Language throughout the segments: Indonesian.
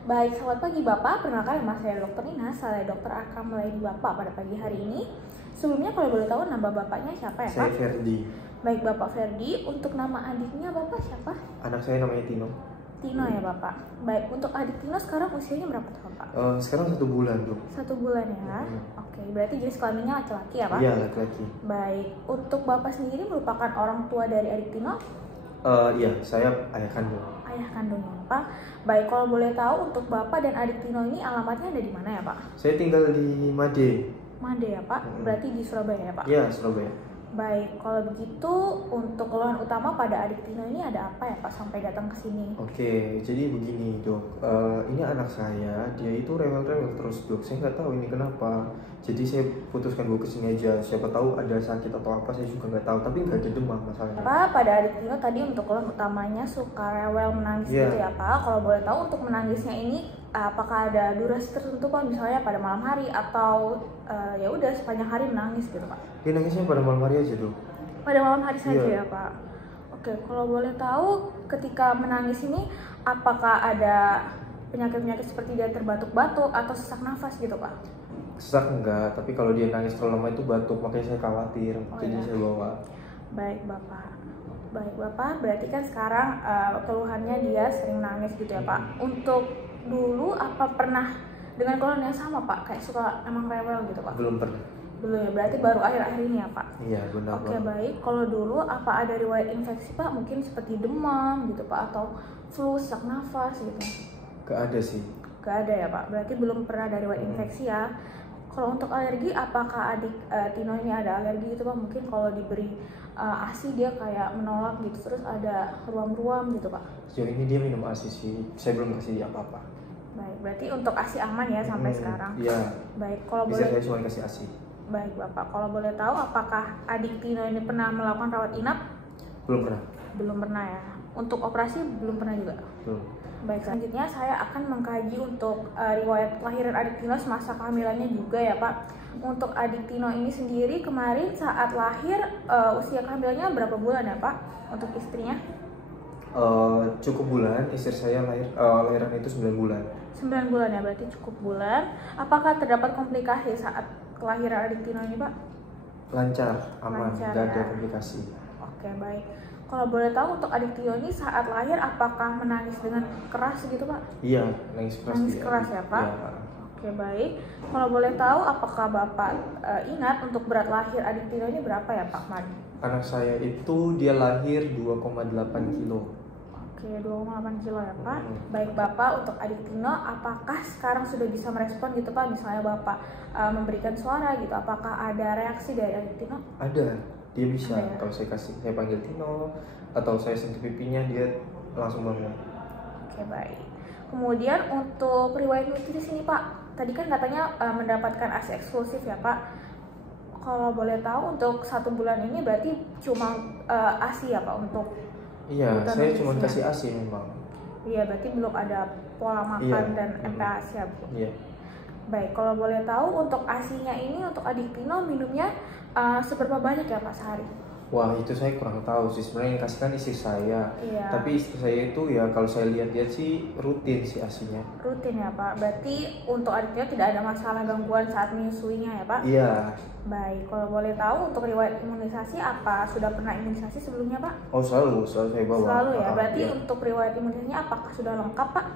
Baik, selamat pagi Bapak. Perkenalkan nama saya Dr. Nina. Saya dokter akan melayani Bapak pada pagi hari ini. Sebelumnya kalau boleh tahu nama Bapaknya siapa ya Pak? Saya Ferdi. Baik Bapak Ferdi, untuk nama adiknya Bapak siapa? Anak saya namanya Tino. Tino ya Bapak. Baik, untuk adik Tino sekarang usianya berapa tahun Pak? Sekarang 1 bulan, Dok. 1 bulan ya. Oke, berarti jenis kelaminnya laki-laki ya Pak? Iya, laki-laki. Baik, untuk Bapak sendiri merupakan orang tua dari adik Tino? Iya, saya ayah kandung. Ayah kandungnya Pak. Baik, kalau boleh tahu untuk Bapak dan adik Tino ini alamatnya ada di mana ya Pak? Saya tinggal di Made. Made ya Pak? Berarti di Surabaya ya Pak? Iya, Surabaya. Baik, kalau begitu untuk keluhan utama pada adik Tino ini ada apa ya Pak sampai datang ke sini? Oke, jadi begini, Dok. Ini anak saya, dia itu rewel-rewel terus, Dok. Saya nggak tahu ini kenapa. Jadi saya putuskan gue kesini aja. Siapa tahu ada sakit atau apa, saya juga nggak tahu. Tapi nggak ada demam masalahnya. Pak, pada adik Tino tadi untuk keluhan utamanya suka rewel menangis gitu ya Pak. Kalau boleh tahu untuk menangisnya ini apakah ada durasi tertentu Pak, misalnya pada malam hari atau ya udah sepanjang hari menangis gitu Pak? Dia nangisnya pada malam hari aja, Dok. Pada malam hari saja ya Pak. Oke, kalau boleh tahu ketika menangis ini apakah ada penyakit-penyakit seperti dia terbatuk-batuk atau sesak nafas gitu Pak? Sesak enggak, tapi kalau dia nangis terlalu lama itu batuk, makanya saya khawatir. Jadi saya bawa. Baik Bapak. Baik Bapak, berarti kan sekarang keluhannya dia sering nangis gitu ya Pak. Untuk dulu apa pernah dengan keluhan yang sama Pak? Kayak suka emang rewel gitu Pak? Belum pernah. Belum ya, berarti baru akhir-akhir ini ya Pak? Iya, benar. Oke, baik. Kalau dulu apa ada riwayat infeksi Pak? Mungkin seperti demam gitu Pak, atau flu, sesak nafas gitu? Gak ada sih. Gak ada ya Pak, berarti belum pernah ada riwayat infeksi ya. Kalau untuk alergi, apakah adik Tino ini ada alergi gitu Pak? Mungkin kalau diberi ASI dia kayak menolak gitu, terus ada ruam-ruam gitu Pak? Sejauh ini dia minum ASI sih, saya belum kasih dia apa-apa. Baik, berarti untuk ASI aman ya sampai sekarang? Iya. Baik, kalau bisa boleh... saya cuma kasih ASI. Baik Bapak, kalau boleh tahu apakah adik Tino ini pernah melakukan rawat inap? Belum pernah. Belum pernah ya. Untuk operasi belum pernah juga? Belum. Baik, selanjutnya saya akan mengkaji untuk riwayat kelahiran adik Tino semasa kehamilannya juga ya Pak. Untuk adik Tino ini sendiri kemarin saat lahir usia kehamilannya berapa bulan ya Pak? Untuk istrinya? Cukup bulan, istri saya lahiran itu 9 bulan. 9 bulan ya, berarti cukup bulan. Apakah terdapat komplikasi saat kelahiran adik Tino ini Pak? Lancar, aman, Lancar, gak ada ya. komplikasi. Oke, baik. Kalau boleh tahu untuk adik Tio ini saat lahir apakah menangis dengan keras gitu Pak? Iya, nangis keras. Nangis keras ya Pak? Ya. Oke, baik. Kalau boleh tahu apakah Bapak ingat untuk berat lahir adik Tino ini berapa ya Pak Madi? Anak saya itu dia lahir 2,8 kilo. Oke, 2,8 kilo ya Pak. Baik Bapak, untuk adik Tino apakah sekarang sudah bisa merespon gitu Pak? Misalnya Bapak memberikan suara gitu, apakah ada reaksi dari adik Tino? Ada, dia bisa. Ada ya? Kalau saya panggil Tino atau saya sentuh pipinya, dia langsung bangun. Oke, baik. Kemudian untuk riwayat nutrisi ini Pak, tadi kan katanya mendapatkan ASI eksklusif ya Pak. Kalau boleh tahu untuk 1 bulan ini berarti cuma ASI ya Pak untuk... Iya, saya cuma kasih ASI memang. Iya, berarti belum ada pola makan dan MPASI ya Bu? Iya. Baik, kalau boleh tahu untuk ASI-nya ini untuk adik Tino minumnya seberapa banyak ya Pak sehari? Wah, itu saya kurang tahu sih. Sebenarnya yang kasih kan istri saya. Iya. Tapi istri saya itu ya kalau saya lihat-lihat sih rutin sih ASI-nya. Rutin ya Pak. Berarti untuk adik Tino tidak ada masalah gangguan saat menyusuinya ya Pak? Iya. Baik, kalau boleh tahu untuk riwayat imunisasi apa? Sudah pernah imunisasi sebelumnya Pak? Oh, selalu saya bawa. Selalu ya. Berarti iya. Untuk riwayat imunisasinya apakah sudah lengkap Pak?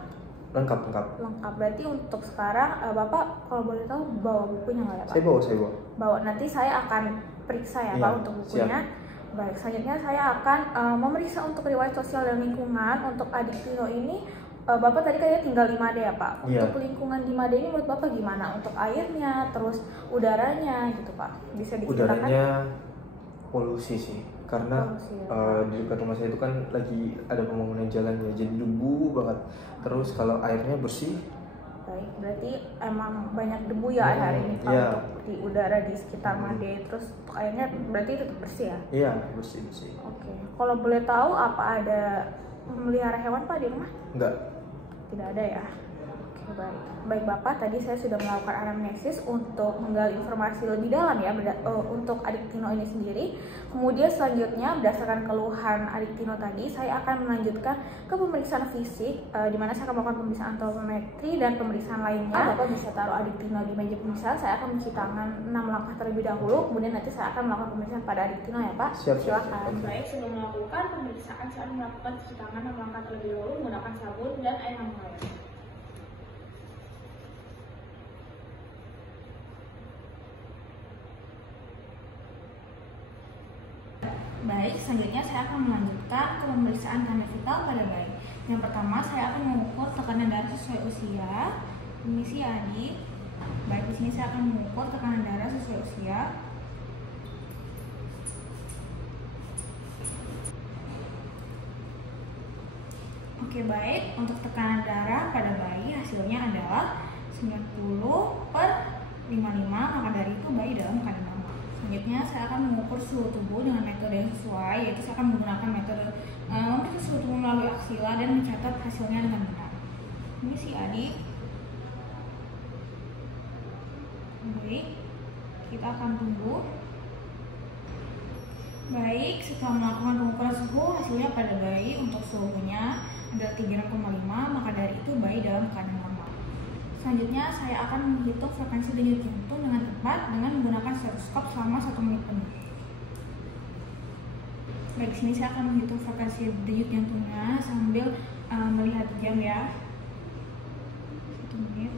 Lengkap. Lengkap. Berarti untuk sekarang Bapak kalau boleh tahu bawa bukunya nggak ya Pak? Saya bawa. Bawa. Nanti saya akan periksa ya Pak untuk bukunya. Siap. Baik, selanjutnya saya akan memeriksa untuk riwayat sosial dan lingkungan untuk adik Tino ini. Bapak tadi kayaknya tinggal di Made ya Pak? Iya. Untuk lingkungan di Made ini menurut Bapak gimana? Untuk airnya, terus udaranya gitu Pak? Bisa diceritakan? Udaranya polusi sih. Karena Polusi, ya. di dekat rumah saya itu kan lagi ada pembangunan jalan ya, jadi debu banget. Terus kalau airnya bersih. Baik, berarti emang banyak debu ya hari ini Pak iya. untuk di udara di sekitar Made. Terus untuk airnya berarti tetap bersih ya? Iya, bersih. Oke. Kalau boleh tahu apa ada memelihara hewan Pak di rumah? Enggak. Tidak ada ya? Oke, Baik. Baik Bapak, tadi saya sudah melakukan anamnesis untuk menggali informasi lebih dalam ya untuk adik Tino ini sendiri. Kemudian selanjutnya berdasarkan keluhan adik Tino tadi, saya akan melanjutkan ke pemeriksaan fisik, di mana saya akan melakukan pemeriksaan antropometri dan pemeriksaan lainnya. Bapak bisa taruh adik Tino di meja pemeriksaan. Saya akan mencuci tangan 6 langkah terlebih dahulu. Kemudian nanti saya akan melakukan pemeriksaan pada adik Tino ya Pak. Silakan. Baik, sebelum melakukan pemeriksaan saya akan melakukan cuci tangan 6 langkah terlebih dahulu menggunakan sabun dan air mengalir. Baik, selanjutnya saya akan melanjutkan ke pemeriksaan tanda vital pada bayi. Yang pertama, saya akan mengukur tekanan darah sesuai usia. Ini si adik. Baik, di sini saya akan mengukur tekanan darah sesuai usia. Oke, baik. Untuk tekanan darah pada bayi hasilnya adalah 90/55, maka dari itu bayi dalam keadaan normal. Selanjutnya saya akan mengukur suhu tubuh dengan metode yang sesuai, yaitu saya akan menggunakan metode memeriksa suhu tubuh melalui aksila dan mencatat hasilnya dengan benar. Ini si adik. Baik, kita akan tunggu. Baik, setelah melakukan pengukuran suhu, hasilnya pada bayi untuk suhunya adalah 36,5, maka dari itu bayi dalam keadaan normal. Selanjutnya saya akan menghitung frekuensi denyut jantung dengan tepat dengan menggunakan stetoskop selama 1 menit penuh. Baik, di sini saya akan menghitung frekuensi denyut jantungnya sambil melihat jam ya. 1 menit.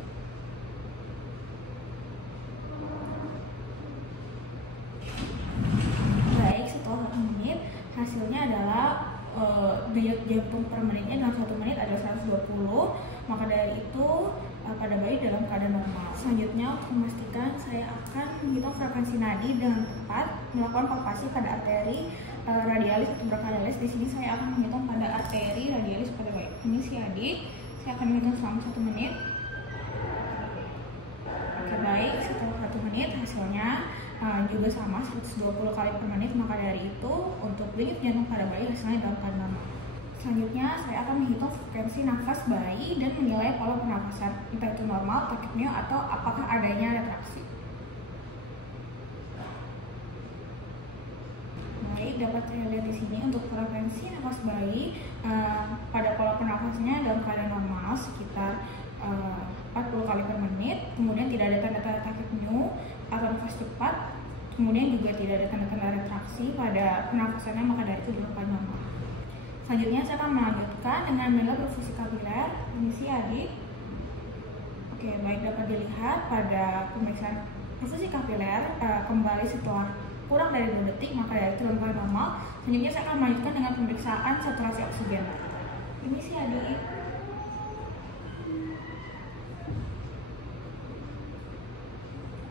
Baik, setelah 1 menit hasilnya adalah denyut jantung per menitnya dalam 1 menit adalah 120, maka dari itu pada bayi dalam keadaan normal. Selanjutnya untuk memastikan saya akan menghitung frekuensi nadi dengan tepat, melakukan palpasi pada arteri radialis atau brachialis. Di sini saya akan menghitung pada arteri radialis pada bayi. Ini si adik, saya akan menghitung selama 1 menit. Oke, baik, setelah 1 menit hasilnya juga sama 120 kali per menit, maka dari itu untuk denyut jantung pada bayi hasilnya dalam keadaan normal. Selanjutnya saya akan menghitung frekuensi nafas bayi dan menilai pola pernafasan, entah itu normal, takipneo, atau apakah adanya retraksi. Baik, dapat saya lihat di sini untuk frekuensi nafas bayi pada pola pernafasannya dalam keadaan normal sekitar 40 kali per menit. Kemudian tidak ada tanda-tanda takipneo atau nafas cepat. Kemudian juga tidak ada tanda-tanda retraksi pada pernafasannya, maka dari itu dalam keadaan normal. Selanjutnya saya akan melanjutkan dengan menilai perfusi kapiler. Ini si adik. Oke, baik, dapat dilihat pada pemeriksaan perfusi kapiler kembali setelah kurang dari 2 detik, maka dari itu dalam keadaan normal. Selanjutnya saya akan melanjutkan dengan pemeriksaan saturasi oksigen. Ini si adik.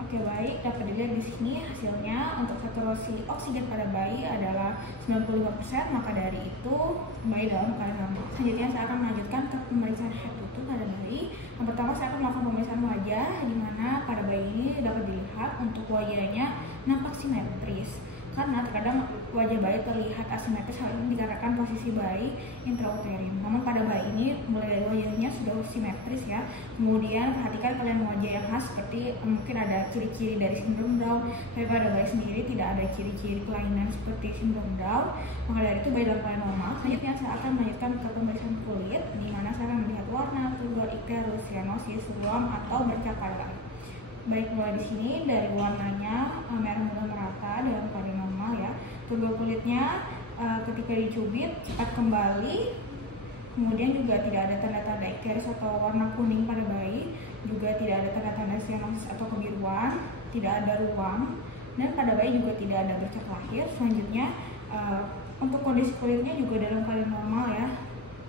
Oke, baik, dapat dilihat di sini hasilnya untuk saturasi oksigen pada bayi adalah 95%, maka dari itu bayi dalam keadaan normal. Selanjutnya saya akan melanjutkan ke pemeriksaan head to toe pada bayi. Yang pertama saya akan melakukan pemeriksaan wajah, di mana pada bayi ini dapat dilihat untuk wajahnya nampak simetris. Karena terkadang wajah bayi terlihat asimetris, hal ini dikarenakan posisi bayi intrauterin. Namun pada bayi ini mulai dari wajahnya sudah simetris ya. Kemudian perhatikan kalian wajah yang khas seperti mungkin ada ciri-ciri dari sindrom Down, tapi pada bayi sendiri tidak ada ciri-ciri kelainan seperti sindrom Down. Maka dari itu bayi dalam keadaan normal. Selanjutnya saya akan melanjutkan ke pemeriksaan kulit, di mana saya akan melihat warna, purpur, icterus, cyanosis, ruam atau bercak pada bayi. Baik, mulai di sini dari warnanya merah muda merata dalam keadaan normal ya. Purpur kulitnya ketika dicubit cepat kembali. Kemudian juga tidak ada tanda-tanda icterus atau warna kuning pada bayi. Juga tidak ada tanda-tanda cyanosis atau kebiruan. Tidak ada ruam. Dan pada bayi juga tidak ada bercak lahir. Selanjutnya untuk kondisi kulitnya juga dalam keadaan normal ya.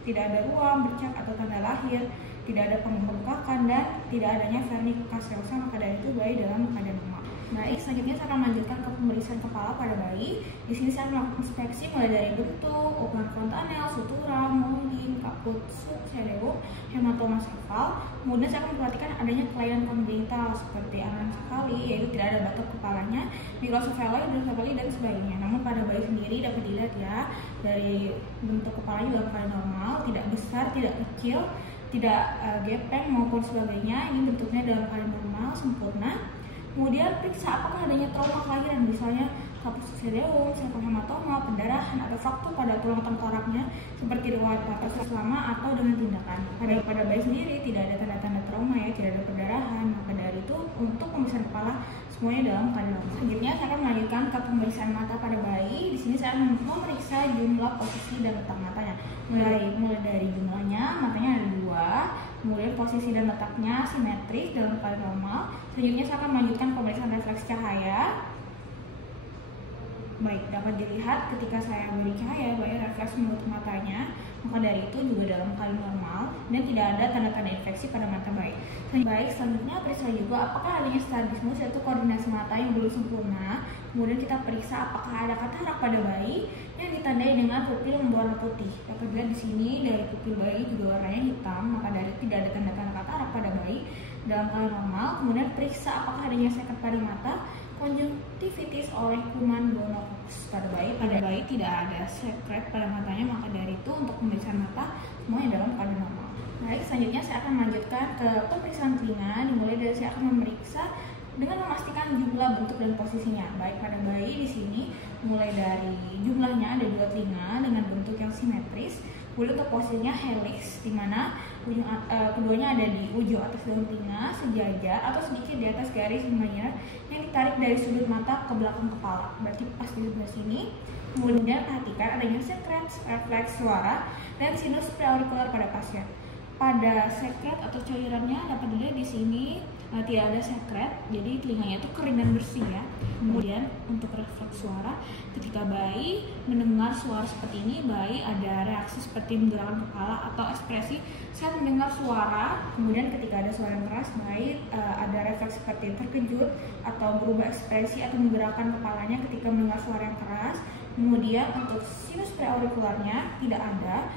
Tidak ada ruam, bercak atau tanda lahir. Tidak ada pembengkakan dan tidak adanya vernika seosa, maka dari itu bayi dalam keadaan normal. Baik, selanjutnya saya akan melanjutkan ke pemeriksaan kepala pada bayi. Di sini saya melakukan inspeksi mulai dari bentuk, ukuran fontanel, sutura, molding, kaput, cerebrum, hematoma sefal. Kemudian saya akan memperhatikan adanya kelainan kongenital seperti anencephaly, yaitu tidak ada batok kepalanya, microcephaly, hidrocephaly, dan sebagainya. Namun pada bayi sendiri dapat dilihat ya, dari bentuk kepalanya dalam keadaan normal, tidak besar, tidak kecil. tidak gepeng maupun sebagainya. Ini bentuknya dalam keadaan normal, sempurna. Kemudian periksa apakah adanya trauma kelahiran, misalnya kapus cocleum, hematoma, pendarahan, atau fraktur pada tulang tengkoraknya seperti riwayat patah selama atau dengan tindakan. Pada bayi sendiri tidak ada tanda-tanda trauma ya, tidak ada perdarahan. Maka dari itu untuk pemeriksaan kepala semuanya dalam keadaan normal. Selanjutnya saya akan melanjutkan ke pemeriksaan mata pada bayi. Di sini saya akan memeriksa jumlah posisi dan letak matanya. Mulai dari jumlahnya, matanya ada 2. Kemudian posisi dan letaknya simetris dalam keadaan normal. Selanjutnya saya akan melanjutkan pemeriksaan refleks cahaya. Baik, dapat dilihat ketika saya beri cahaya, bayi refleks menutup matanya. Maka dari itu juga dalam keadaan normal dan tidak ada tanda-tanda infeksi pada mata bayi. Baik, selanjutnya periksa juga apakah adanya strabismus, yaitu koordinasi mata yang belum sempurna. Kemudian kita periksa apakah ada katarak pada bayi yang ditandai dengan pupil berwarna putih. Dapat dilihat di sini dari pupil bayi juga warnanya hitam, maka dari itu tidak ada tanda-tanda katarak pada bayi dalam keadaan normal. Kemudian periksa apakah adanya seket pada mata, konjungtivitis oleh kuman gonococcus pada bayi. Pada bayi tidak ada sekret pada matanya, maka dari itu untuk pemeriksaan mata semuanya dalam keadaan normal. Baik, selanjutnya saya akan melanjutkan ke pemeriksaan telinga. Dimulai dari saya akan memeriksa dengan memastikan jumlah, bentuk, dan posisinya. Baik, pada bayi di sini mulai dari jumlahnya ada 2 telinga dengan bentuk yang simetris. Kemudian untuk posisinya helix, di mana keduanya ada di ujung atas daun telinga, sejajar atau sedikit di atas garis luminar yang ditarik dari sudut mata ke belakang kepala. Berarti pas di sebelah sini. Kemudian perhatikan adanya sekret, refleks suara, dan sinus preaurikular pada pasien. Pada sekret atau cairannya dapat dilihat di sini tidak ada sekret, jadi telinganya itu kering dan bersih ya. Kemudian untuk refleks suara, ketika bayi mendengar suara seperti ini, bayi ada reaksi seperti menggerakkan kepala atau ekspresi saat mendengar suara. Kemudian ketika ada suara yang keras, bayi ada refleks seperti terkejut atau berubah ekspresi atau menggerakkan kepalanya ketika mendengar suara yang keras. Kemudian untuk sinus preaurikularnya tidak ada,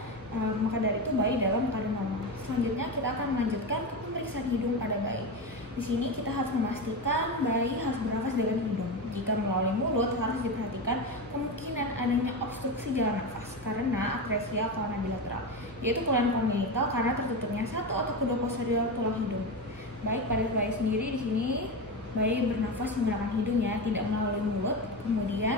maka dari itu bayi dalam keadaan normal. Selanjutnya kita akan melanjutkan ke pemeriksaan hidung pada bayi. Di sini kita harus memastikan bayi harus bernafas dengan hidung. Jika melalui mulut harus diperhatikan kemungkinan adanya obstruksi jalan nafas karena atresia kelana bilateral, yaitu kelainan kongenital karena tertutupnya satu atau kedua posterior tulang hidung. Baik, pada bayi sendiri di sini bayi bernafas menggunakan hidungnya, tidak melalui mulut. Kemudian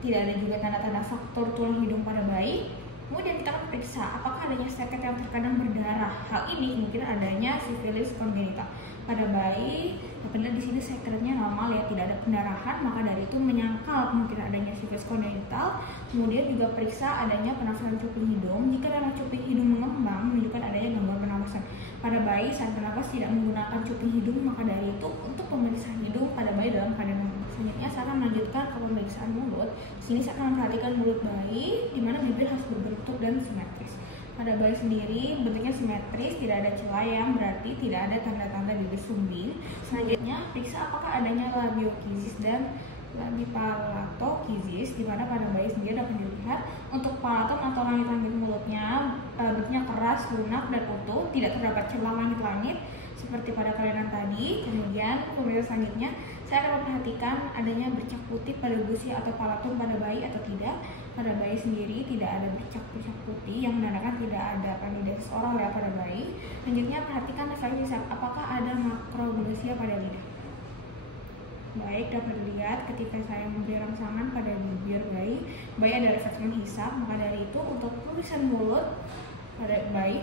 tidak ada juga tanda-tanda faktor tulang hidung pada bayi. Kemudian kita akan periksa apakah adanya seket yang terkadang berdarah. Hal ini kemungkinan adanya sifilis kongenital pada bayi. Dapat di sini sekretnya normal ya, tidak ada pendarahan, maka dari itu menyangkal kemungkinan adanya sifilis kongenital. Kemudian juga periksa adanya penafasan cuping hidung. Jika rongga cuping hidung mengembang menunjukkan adanya gangguan pernafasan pada bayi saat bernapas tidak menggunakan cuping hidung, maka dari itu untuk pemeriksaan hidung pada bayi dalam keadaan normal. Selanjutnya saya akan melanjutkan ke pemeriksaan mulut. Di sini saya akan memperhatikan mulut bayi, di mana bibir harus berbentuk dan simetris. Pada bayi sendiri bentuknya simetris, tidak ada celah yang berarti tidak ada tanda-tanda bibir sumbing. Selanjutnya periksa apakah adanya labiokizis dan labipalatokizis, di mana pada bayi sendiri dapat dilihat untuk palatum atau langit-langit mulutnya bentuknya keras, lunak, dan utuh, tidak terdapat celah langit-langit seperti pada kelainan tadi. Kemudian pemeriksaan selanjutnya saya akan memperhatikan adanya bercak putih pada gusi atau palatum pada bayi atau tidak. Pada bayi sendiri tidak ada bercak-bercak putih yang menandakan tidak ada kandidiasis oral ya pada bayi. Selanjutnya perhatikan refleksi apakah ada makroglosia pada lidah. Baik, dapat dilihat ketika saya memberi rangsangan pada bibir bayi ada refleks menghisap. Maka dari itu untuk pemeriksaan mulut pada bayi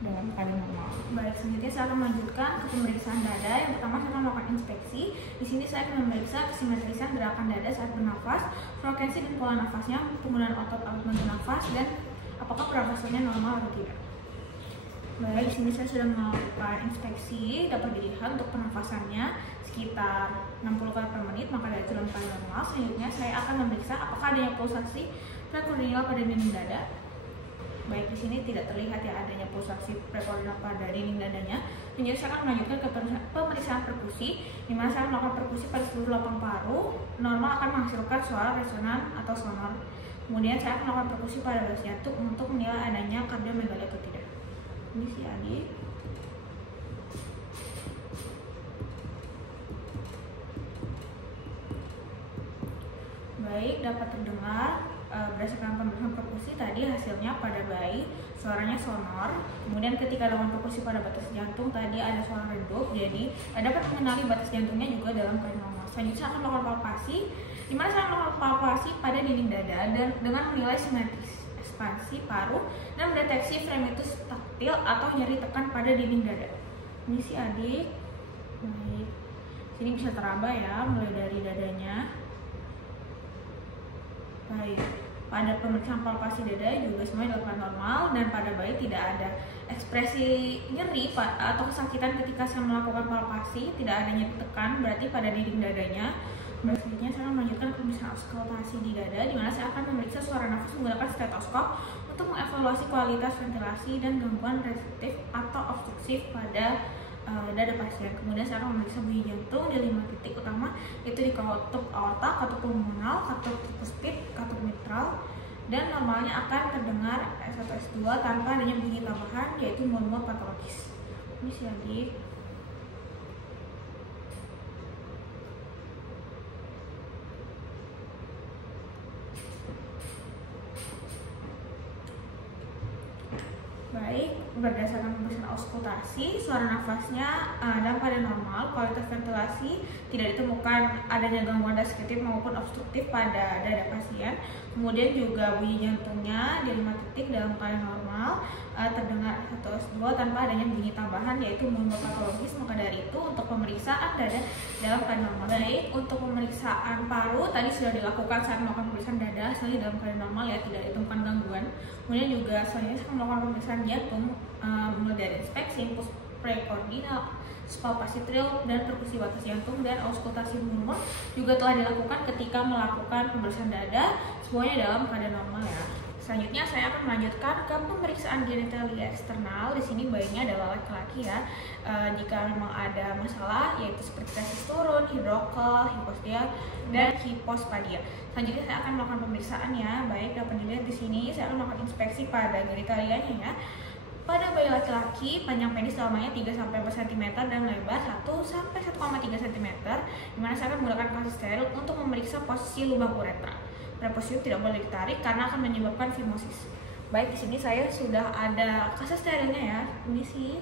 dalam keadaan normal. Baik, selanjutnya saya akan melanjutkan ke pemeriksaan dada. Yang pertama saya akan melakukan inspeksi. Di sini saya akan memeriksa kesimetrisan gerakan dada saat bernafas, frekuensi dan pola nafasnya, penggunaan otot alat bantu nafas, dan apakah pernafasannya normal atau tidak. Baik, di sini saya sudah melakukan inspeksi. Dapat dilihat untuk pernafasannya sekitar 60 kali per menit, maka dari itu dalam keadaan normal. Selanjutnya saya akan memeriksa apakah adanya pulsasi prekordial pada dinding dada. Baik, di sini tidak terlihat ya adanya pulsasi prekordial pada dinding dadanya. Selanjutnya saya akan melanjutkan ke pemeriksaan perkusi, di mana saya melakukan perkusi pada seluruh lubang paru. Normal akan menghasilkan suara resonan atau sonor. Kemudian saya akan melakukan perkusi pada garis jantung untuk menilai adanya kardiomegali atau tidak. Ini si Adi. Baik, dapat terdengar berdasarkan pemeriksaan perkusi tadi hasilnya pada bayi suaranya sonor, kemudian ketika lakukan perkusi pada batas jantung tadi ada suara redup, jadi dapat mengenali batas jantungnya juga dalam keadaan normal. Selanjutnya saya akan melakukan palpasi, di mana saya melakukan palpasi pada dinding dada dan dengan menilai simetris ekspansi paru dan mendeteksi fremitus taktil atau nyeri tekan pada dinding dada. Ini si adik, baik, sini bisa teraba ya, mulai dari dadanya. Baik, pada pemeriksaan palpasi dada juga semuanya dilakukan normal dan pada bayi tidak ada ekspresi nyeri atau kesakitan ketika saya melakukan palpasi, tidak ada nyeri tekan berarti pada dinding dadanya. Selanjutnya saya akan melanjutkan pemeriksaan auskultasi di dada, di mana saya akan memeriksa suara nafas menggunakan stetoskop untuk mengevaluasi kualitas ventilasi dan gangguan reseptif atau obstruktif pada dada pasien. Kemudian saya akan memeriksa bunyi jantung di 5 titik utama, yaitu di katup aorta, katup pulmonal, katup tricuspid, katup mitral, dan normalnya akan terdengar S1 S2 tanpa adanya bunyi tambahan, yaitu murmur patologis. Ini si adik. Baik, berdasarkan pemeriksaan auskultasi, suara nafasnya dalam keadaan normal, kualitas ventilasi tidak ditemukan adanya gangguan deskriptif maupun obstruktif pada dada pasien. Kemudian juga bunyi jantungnya di 5 titik dalam keadaan normal, terdengar S1 S2 tanpa adanya bunyi tambahan, yaitu murmur patologis. Maka dari itu untuk pemeriksaan dada dalam keadaan normal. Baik, untuk pemeriksaan paru tadi sudah dilakukan saat melakukan pemeriksaan dada, sekali dalam keadaan normal ya, tidak ditemukan gangguan. Kemudian juga selanjutnya saya melakukan pemeriksaan jantung, mulai dari inspeksi, impuls prekordial, palpasi trial, dan perkusi batas jantung dan auskultasi murmur juga telah dilakukan ketika melakukan pemeriksaan dada, semuanya dalam keadaan normal ya. Selanjutnya saya akan melanjutkan ke pemeriksaan genitalia eksternal. Di sini bayinya adalah laki-laki ya. Jika memang ada masalah, yaitu seperti tesis turun, hidrokel, hiposdia, dan hipospadia. Selanjutnya saya akan melakukan pemeriksaan ya. Baik, dapat dilihat di sini saya akan melakukan inspeksi pada genitalianya ya. Pada bayi laki-laki, panjang penis selamanya 3-4 cm dan lebar 1-1,3 cm, dimana saya akan menggunakan kasus steril untuk memeriksa posisi lubang uretra. Preposium tidak boleh ditarik karena akan menyebabkan fimosis. Baik, di sini saya sudah ada kasus sterilnya ya. Ini sih.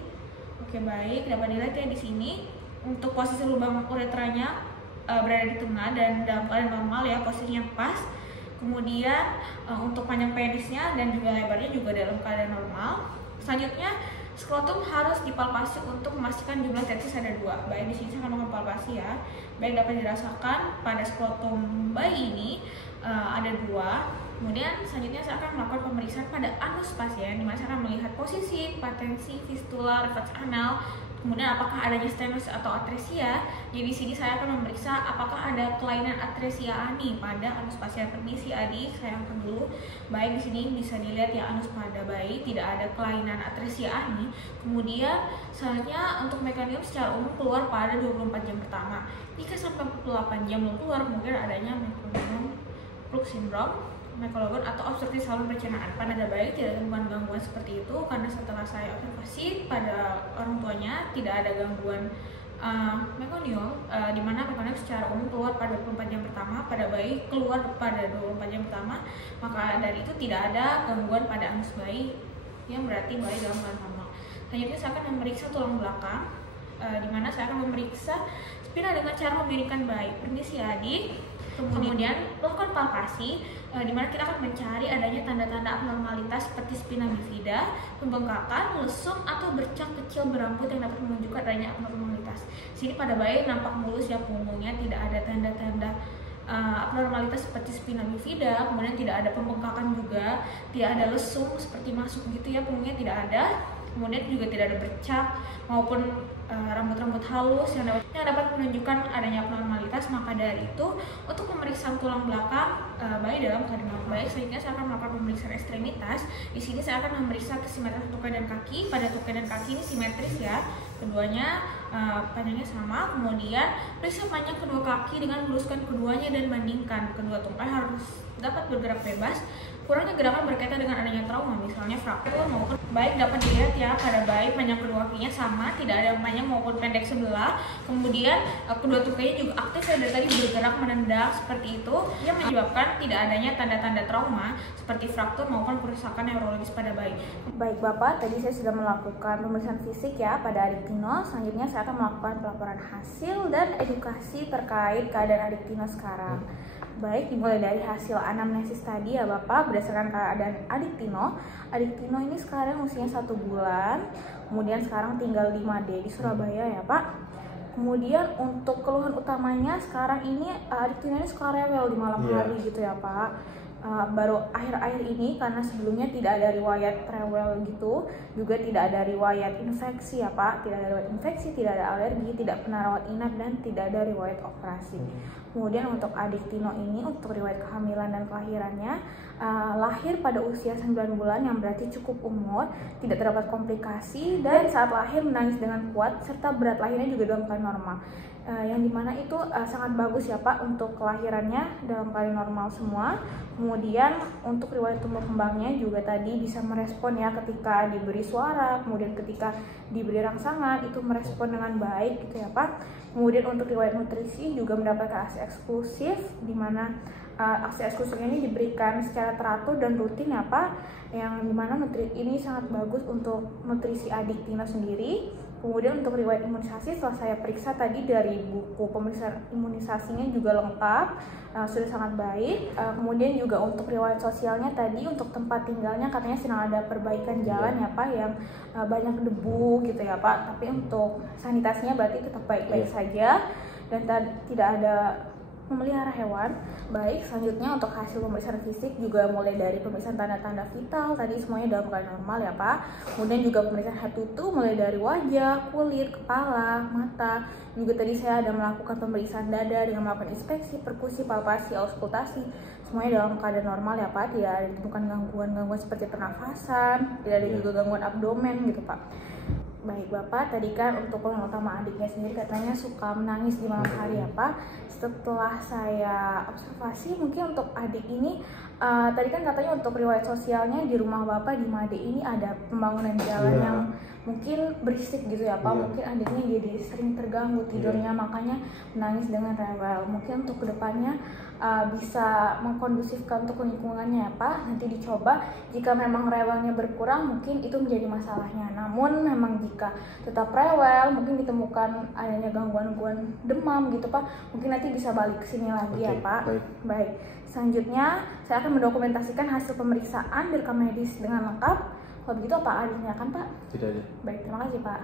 Oke, baik, dapat dilihat ya di sini untuk posisi lubang uretranya berada di tengah dan dalam keadaan normal ya, posisinya pas. Kemudian untuk panjang penisnya dan juga lebarnya juga dalam keadaan normal. Selanjutnya skrotum harus dipalpasi untuk memastikan jumlah tetes ada 2. Baik, di sini saya akan melakukan palpasi ya. Baik, dapat dirasakan pada skrotum bayi ini ada 2. Kemudian selanjutnya saya akan melakukan pemeriksaan pada anus pasien, di mana saya akan melihat posisi, patensi, fistula, refleks anal, kemudian apakah adanya stenose atau atresia. Jadi di sini saya akan memeriksa apakah ada kelainan atresia ani pada anus pasien. Permisi adik, saya angkat dulu. Baik, di sini bisa dilihat ya anus pada bayi tidak ada kelainan atresia ani. Kemudian selanjutnya untuk mekanisme secara umum keluar pada 24 jam pertama. Jika sampai 48 jam belum keluar, mungkin adanya meconium plug syndrome, mekologon atau obstruktif saluran pencernaan. Pada bayi tidak ada gangguan seperti itu karena setelah saya observasi pada orang tuanya tidak ada gangguan mekonium, di mana mekonium secara umum keluar pada 24 jam pertama, pada bayi keluar pada 24 jam pertama. Maka dari itu tidak ada gangguan pada anus bayi, yang berarti bayi dalam keadaan normal. Selanjutnya saya akan memeriksa tulang belakang, di mana saya akan memeriksa spina dengan cara memiringkan bayi. Permisi adik. Kemudian lakukan palpasi, di mana kita akan mencari adanya tanda-tanda abnormalitas seperti spina bifida, pembengkakan, lesung, atau bercak kecil berambut yang dapat menunjukkan adanya abnormalitas. Sini pada bayi nampak mulus ya punggungnya, tidak ada tanda-tanda abnormalitas seperti spina bifida, kemudian tidak ada pembengkakan juga, tidak ada lesung seperti masuk gitu ya, punggungnya tidak ada. Kemudian juga tidak ada bercak maupun rambut-rambut halus yang dapat menunjukkan adanya abnormalitas. Maka dari itu untuk pemeriksaan tulang belakang bayi dalam keadaan normal. Baik, selanjutnya saya akan melakukan pemeriksaan ekstremitas. Di sini saya akan memeriksa kesimetris tukai dan kaki. Pada tukai dan kaki ini simetris ya, keduanya panjangnya sama. Kemudian periksa panjang kedua kaki dengan meluruskan keduanya dan bandingkan. Kedua tungkai harus dapat bergerak bebas. Kurangnya gerakan berkaitan dengan adanya trauma, misalnya fraktur maupun baik dapat dilihat ya pada bayi panjang kedua kakinya sama, tidak ada yang panjang maupun pendek sebelah. Kemudian kedua tungkainya juga aktif ya dari tadi bergerak menendang seperti itu, yang menyebabkan tidak adanya tanda-tanda trauma seperti fraktur maupun kerusakan neurologis pada bayi. Baik Bapak, tadi saya sudah melakukan pemeriksaan fisik ya pada adik Tino. Selanjutnya saya akan melakukan pelaporan hasil dan edukasi terkait keadaan adik Tino sekarang. Baik, dimulai dari hasil anamnesis tadi ya Bapak, berdasarkan keadaan adik Tino. Adik Tino ini sekarang usianya 1 bulan, kemudian sekarang tinggal di Made di Surabaya ya Pak. Kemudian untuk keluhan utamanya sekarang ini adik Tino ini suka rewel di malam hari gitu ya Pak. Baru akhir-akhir ini, karena sebelumnya tidak ada riwayat rewel gitu, juga tidak ada riwayat infeksi ya Pak, tidak ada riwayat infeksi, tidak ada alergi, tidak pernah rawat inap, dan tidak ada riwayat operasi. Kemudian untuk adik Tino ini, untuk riwayat kehamilan dan kelahirannya, lahir pada usia 9 bulan yang berarti cukup umur, tidak terdapat komplikasi, dan saat lahir menangis dengan kuat, serta berat lahirnya juga dalam keadaan normal. Yang dimana itu sangat bagus ya Pak untuk kelahirannya dalam keadaan normal semua. Kemudian untuk riwayat tumbuh kembangnya juga tadi bisa merespon ya ketika diberi suara, kemudian ketika diberi rangsangan itu merespon dengan baik gitu ya Pak. Kemudian untuk riwayat nutrisi juga mendapatkan ASI eksklusif, di mana ASI eksklusifnya ini diberikan secara teratur dan rutin ya Pak, yang dimana ini sangat bagus untuk nutrisi adik Tino sendiri. Kemudian untuk riwayat imunisasi setelah saya periksa tadi dari buku pemeriksaan imunisasinya juga lengkap, sudah sangat baik. Kemudian juga untuk riwayat sosialnya tadi, untuk tempat tinggalnya katanya sedang ada perbaikan jalan ya Pak, yang banyak debu gitu ya Pak. Tapi untuk sanitasinya berarti tetap baik-baik saja, dan tidak ada memelihara hewan. Baik, selanjutnya untuk hasil pemeriksaan fisik juga mulai dari pemeriksaan tanda-tanda vital tadi semuanya dalam keadaan normal ya Pak. Kemudian juga pemeriksaan head to toe mulai dari wajah, kulit, kepala, mata. Juga tadi saya ada melakukan pemeriksaan dada dengan melakukan inspeksi, perkusi, palpasi, auskultasi. Semuanya dalam keadaan normal ya Pak, tidak ada ditemukan gangguan-gangguan seperti pernafasan, tidak ada juga gangguan abdomen gitu Pak. Baik Bapak, tadi kan untuk keluhan utama adiknya sendiri katanya suka menangis di malam hari ya Pak. Setelah saya observasi, mungkin untuk adik ini tadi kan katanya untuk riwayat sosialnya di rumah Bapak di Made ini ada pembangunan jalan yang mungkin berisik gitu ya Pak. Mungkin adiknya jadi sering terganggu tidurnya, makanya menangis dengan rewel. Mungkin untuk kedepannya bisa mengkondusifkan untuk lingkungannya ya Pak. Nanti dicoba, jika memang rewelnya berkurang mungkin itu menjadi masalahnya. Namun memang jika tetap rewel, mungkin ditemukan adanya gangguan-gangguan demam gitu Pak, mungkin nanti bisa balik ke sini lagi ya Pak. Baik. Selanjutnya saya akan mendokumentasikan hasil pemeriksaan direkam medis dengan lengkap. Kalau begitu apa adanya kan Pak? Tidak ada. Baik, terima kasih Pak.